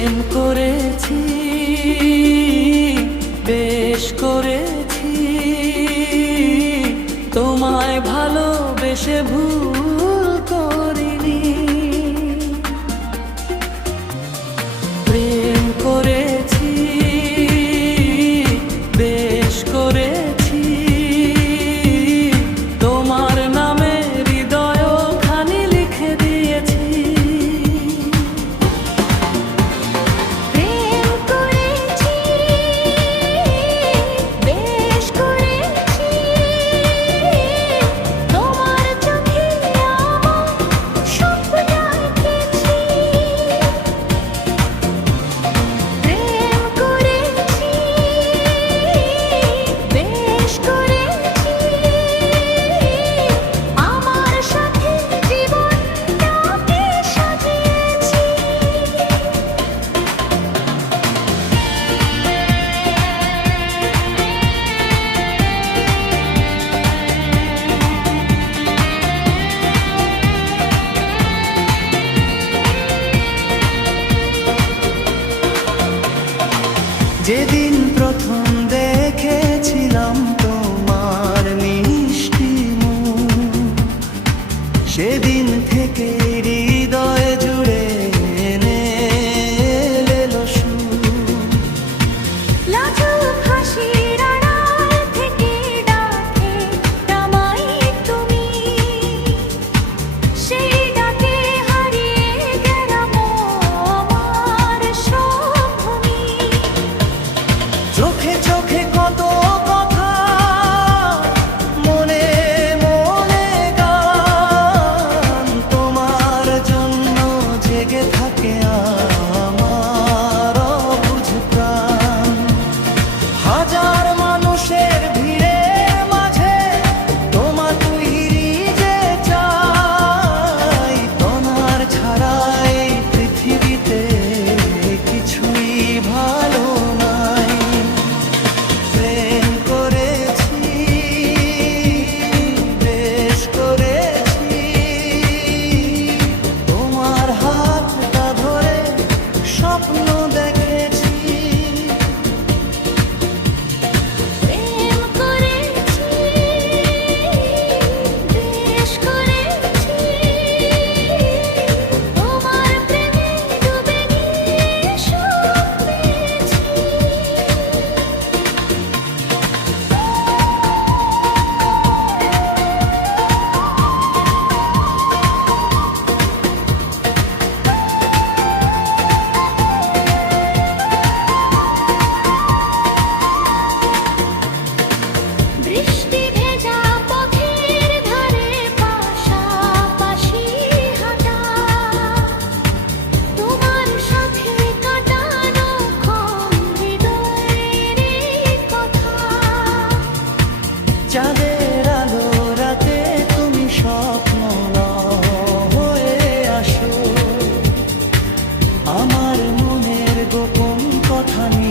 প্রেম করেছি, বেশ করেছি, তোমায় ভালোবেসে ভুল করিনি। প্রেম করেছি, বেশ করেছি, তোমার নামে হৃদয়খানি লিখে দিয়েছি। প্রেম করেছি, বেশ করেছি, তোমার চোখে আমার স্বপ্ন এঁকেছি। প্রেম করেছি, বেশ করেছি, আমার সাথে জীবনটাকে সাজিয়েছি। যেদিন প্রথম দেখেছিলাম তোমার মিষ্টি মুখ, সেদিন থেকে হৃদয় জুড়ে এনে এলো সুর। লাজুক হাসির আড়াল থেকে ডাকে আমায় তুমি, সেই ডাকে হারিয়ে গেলাম আমার সব ভূমি। চোখে চোখে কত কথা, মনে মনে গান, তোমার জন্য জেগে থাকে আমার অবুঝ প্রাণ। হাজার মানুষের ভিড়ের মাঝে তোমার তৈরি যে চাই, তোমার ছাড়া এই পৃথিবীতে কিছুই ভালো নাই। প্রেম করেছি, বেশ করেছি, তোমার হাতটা ধরে স্বপ্ন দেখেছি। প্রেম করেছি, বেশ করেছি, তোমার প্রেমে ডুবে গিয়ে সুখ পেয়েছি। বৃষ্টি ভেজা পথের ধারে পাশাপাশি হাঁটা, তোমার সাথে কাটানো ক্ষণ হৃদয়ের এই কথা। চাঁদের আলো রাতে তুমি স্বপ্ন হয়ে আসো, আমার মনের গোপন কথা নিয়ে